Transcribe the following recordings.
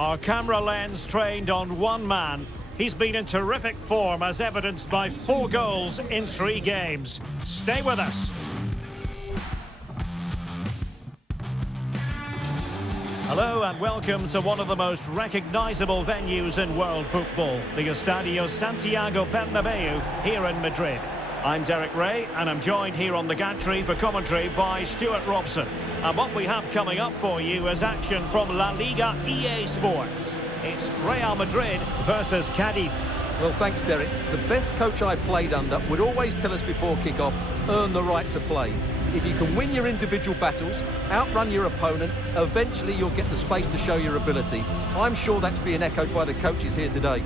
Our camera lens trained on one man. He's been in terrific form as evidenced by 4 goals in 3 games. Stay with us. Hello and welcome to one of the most recognisable venues in world football, the Estadio Santiago Bernabeu here in Madrid. I'm Derek Ray and I'm joined here on the gantry for commentary by Stuart Robson. And what we have coming up for you is action from La Liga EA Sports. It's Real Madrid versus Cadiz. Well, thanks, Derek. The best coach I played under would always tell us before kick-off, earn the right to play. If you can win your individual battles, outrun your opponent, eventually you'll get the space to show your ability. I'm sure that's being echoed by the coaches here today.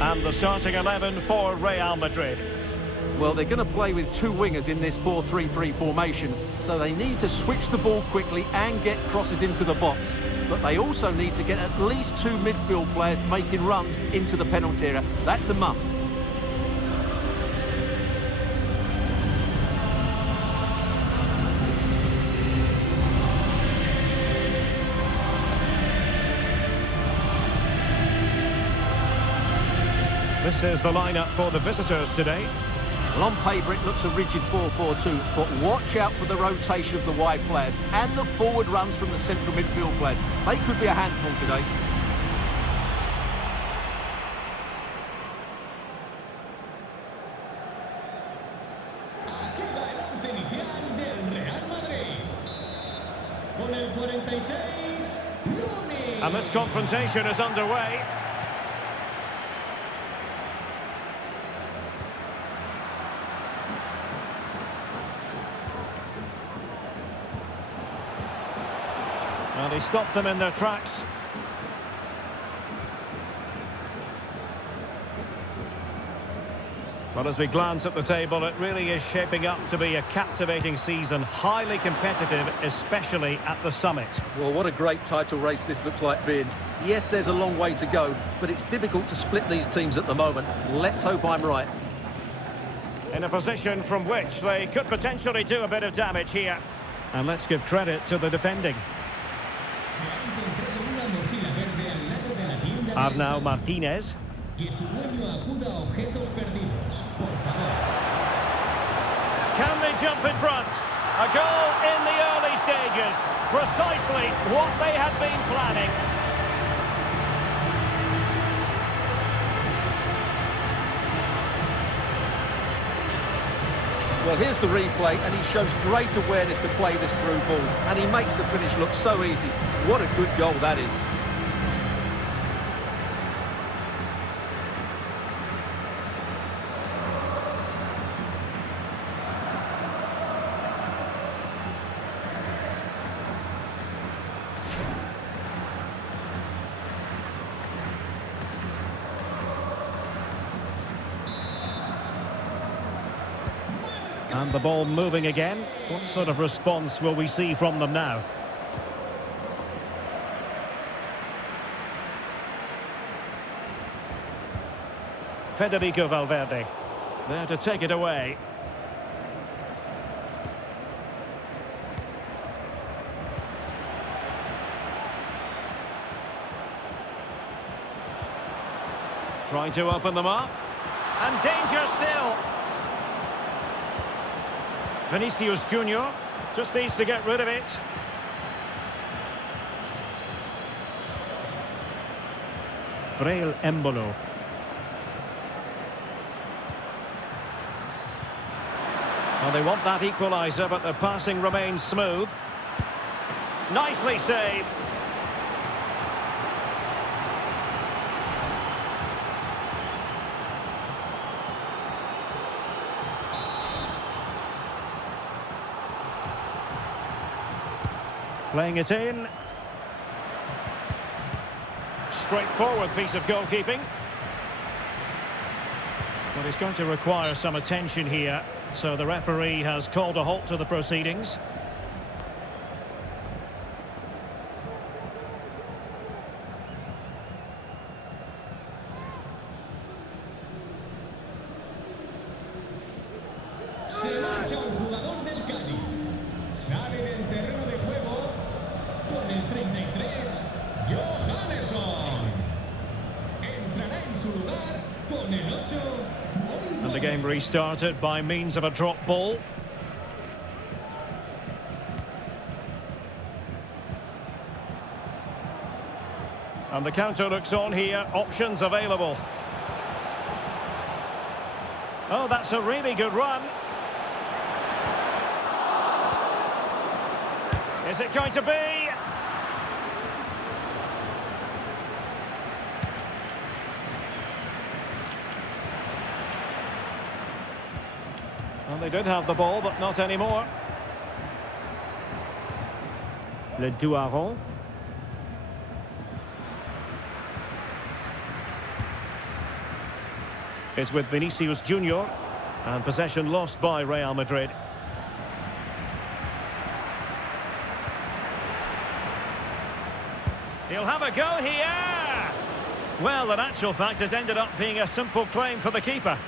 And the starting 11 for Real Madrid. Well, they're going to play with 2 wingers in this 4-3-3 formation, so they need to switch the ball quickly and get crosses into the box. But they also need to get at least 2 midfield players making runs into the penalty area. That's a must. This is the lineup for the visitors today. Well, on paper it looks a rigid 4-4-2, but watch out for the rotation of the wide players and the forward runs from the central midfield players. They could be a handful today. Aquí va el once inicial del Real Madrid. Con el 46, Lunin. And this confrontation is underway. And he stopped them in their tracks. Well, as we glance at the table, it really is shaping up to be a captivating season, highly competitive, especially at the summit. Well, what a great title race this looks like being. Yes, there's a long way to go, but it's difficult to split these teams at the moment. Let's hope I'm right. In a position from which they could potentially do a bit of damage here. And let's give credit to the defending. Arnau Martinez. Que su dueño acuda a objetos perdidos, por favor. Can they jump in front? A goal in the early stages. Precisely what they had been planning. Well, here's the replay, and he shows great awareness to play this through ball, and he makes the finish look so easy. What a good goal that is. And the ball moving again. What sort of response will we see from them now? Federico Valverde. There to take it away. Trying to open them up. And danger still. Vinicius Junior just needs to get rid of it. Braille Embolo. Well, they want that equaliser, but the passing remains smooth. Nicely saved. Playing it in. Straightforward piece of goalkeeping. But it's going to require some attention here. So the referee has called a halt to the proceedings. Se marcha un jugador del Cádiz. Sale del terreno de juego con el 33, Johannesson. Entrará en su lugar con el 8. And the game restarted by means of a drop ball. And the counter looks on here, options available. Oh, that's a really good run. Is it going to be? Well, they did have the ball, but not anymore. Le Douaron. Is with Vinicius Junior, and possession lost by Real Madrid. He'll have a go here. Well, in actual fact, it ended up being a simple claim for the keeper.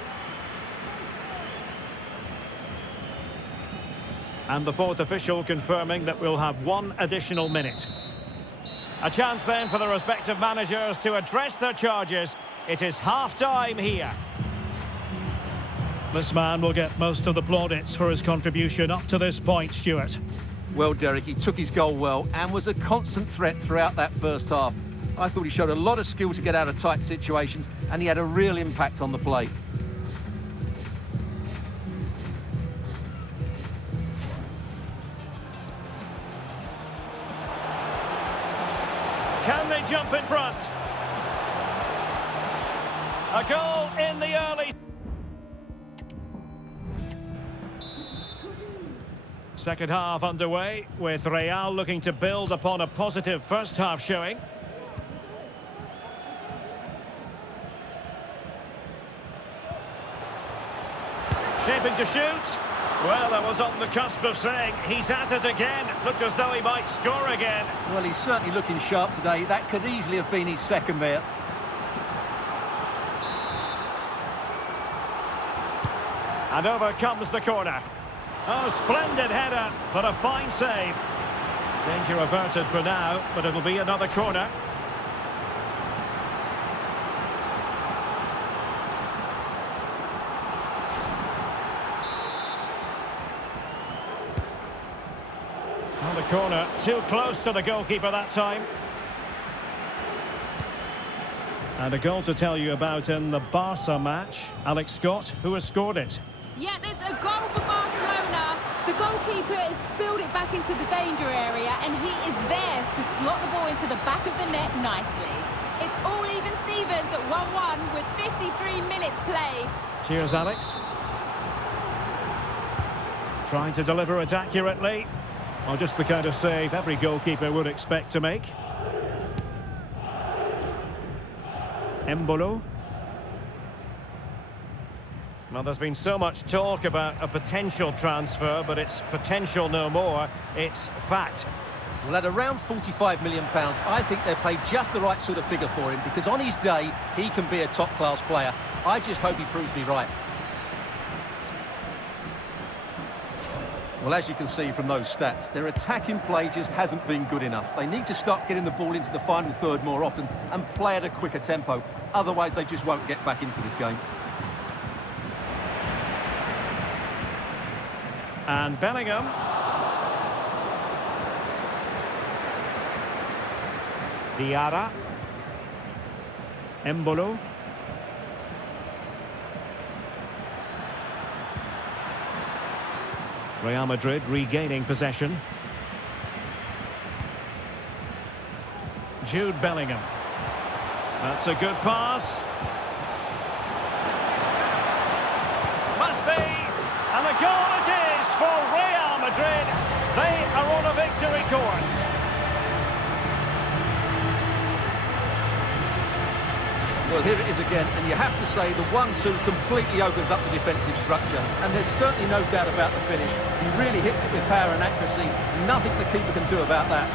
And the fourth official confirming that we'll have one additional minute. A chance then for the respective managers to address their charges. It is half-time here. This man will get most of the plaudits for his contribution up to this point, Stuart. Well, Derek, he took his goal well and was a constant threat throughout that first half. I thought he showed a lot of skill to get out of tight situations, and he had a real impact on the play. Can they jump in front? A goal in the early... Second half underway, with Real looking to build upon a positive first half showing. Shaping to shoot. Well, that was on the cusp of saying he's at it again. Looked as though he might score again. Well, he's certainly looking sharp today. That could easily have been his second there. And over comes the corner. Oh, splendid header, but a fine save. Danger averted for now, but it'll be another corner. On the corner, too close to the goalkeeper that time. And a goal to tell you about in the Barca match. Alex Scott, who has scored it. Yep, it's a goal for Barcelona. The goalkeeper has spilled it back into the danger area, and he is there to slot the ball into the back of the net nicely. It's all even Stevens at 1-1 with 53 minutes played. Cheers, Alex. Trying to deliver it accurately. Well, just the kind of save every goalkeeper would expect to make. Embolo. Well, there's been so much talk about a potential transfer, but it's potential no more. It's fact. Well, at around £45 million, I think they paid just the right sort of figure for him, because on his day, he can be a top-class player. I just hope he proves me right. Well, as you can see from those stats, their attacking play just hasn't been good enough. They need to start getting the ball into the final third more often and play at a quicker tempo. Otherwise, they just won't get back into this game. And Bellingham. Diarra. Embolo. Real Madrid regaining possession. Jude Bellingham. That's a good pass. Must be. And the goal it is for Real Madrid. They are on a victory course. Well, here it is again, and you have to say the 1-2 completely opens up the defensive structure, and there's certainly no doubt about the finish. He really hits it with power and accuracy. Nothing the keeper can do about that.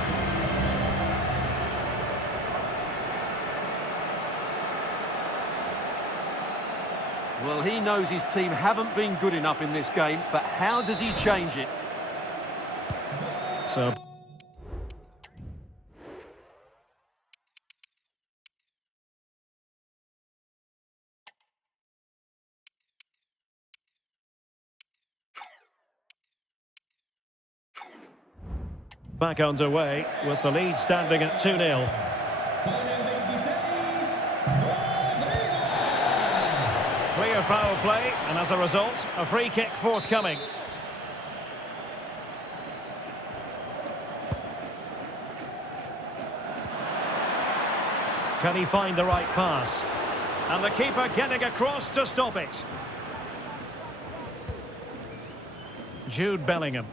Well, he knows his team haven't been good enough in this game, but how does he change it? So... back underway with the lead standing at 2-0. Con el 26, Rodrigo. Clear foul play, and as a result, a free kick forthcoming. Can he find the right pass? And the keeper getting across to stop it. Jude Bellingham.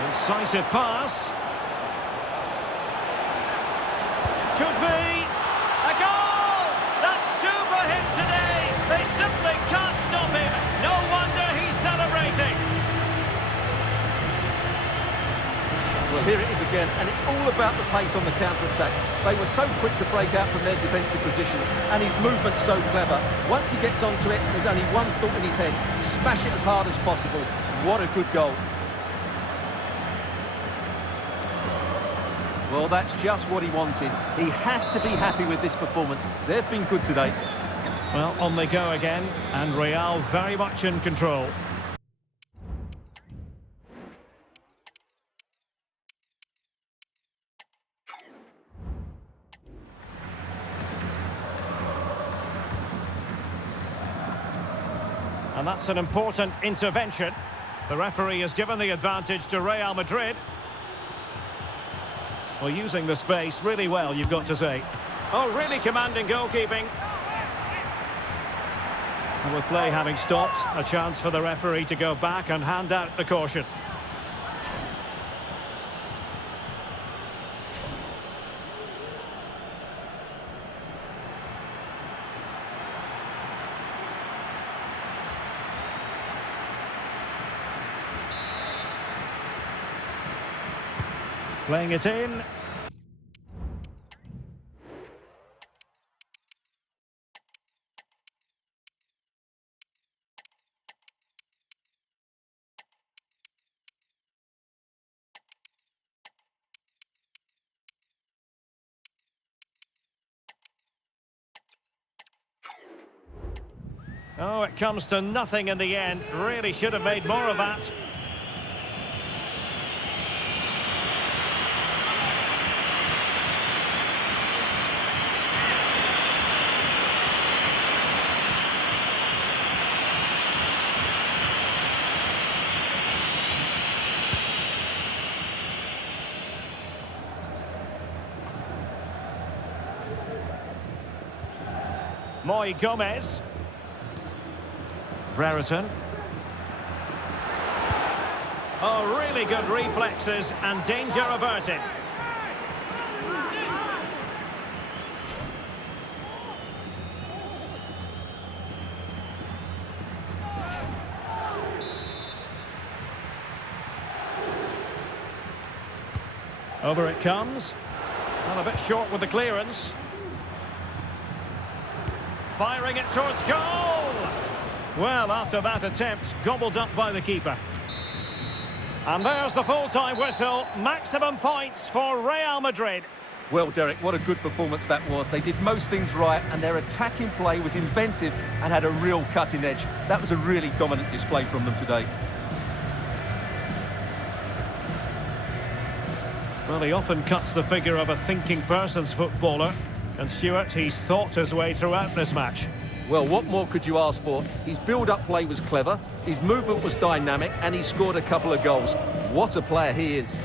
Incisive pass. Could be a goal! That's two for him today. They simply can't stop him. No wonder he's celebrating. Well, here it is again, and it's all about the pace on the counter-attack. They were so quick to break out from their defensive positions, and his movement's so clever. Once he gets onto it, there's only one thought in his head: smash it as hard as possible. What a good goal. Well, that's just what he wanted. He has to be happy with this performance. They've been good today. Well, on they go again, and Real very much in control. And that's an important intervention. The referee has given the advantage to Real Madrid. Well, using the space really well, you've got to say. Oh, really commanding goalkeeping. And with play having stopped, a chance for the referee to go back and hand out the caution. Playing it in. Oh, it comes to nothing in the end. Really should have made more of that. Moy Gomez. Brereton. Oh, really good reflexes and danger averted. Over it comes. And a bit short with the clearance. Firing it towards goal! Well, after that attempt, gobbled up by the keeper. And there's the full-time whistle. Maximum points for Real Madrid. Well, Derek, what a good performance that was. They did most things right, and their attacking play was inventive and had a real cutting edge. That was a really dominant display from them today. Well, he often cuts the figure of a thinking person's footballer. And Stuart, he's thought his way throughout this match. Well, what more could you ask for? His build-up play was clever, his movement was dynamic, and he scored a couple of goals. What a player he is.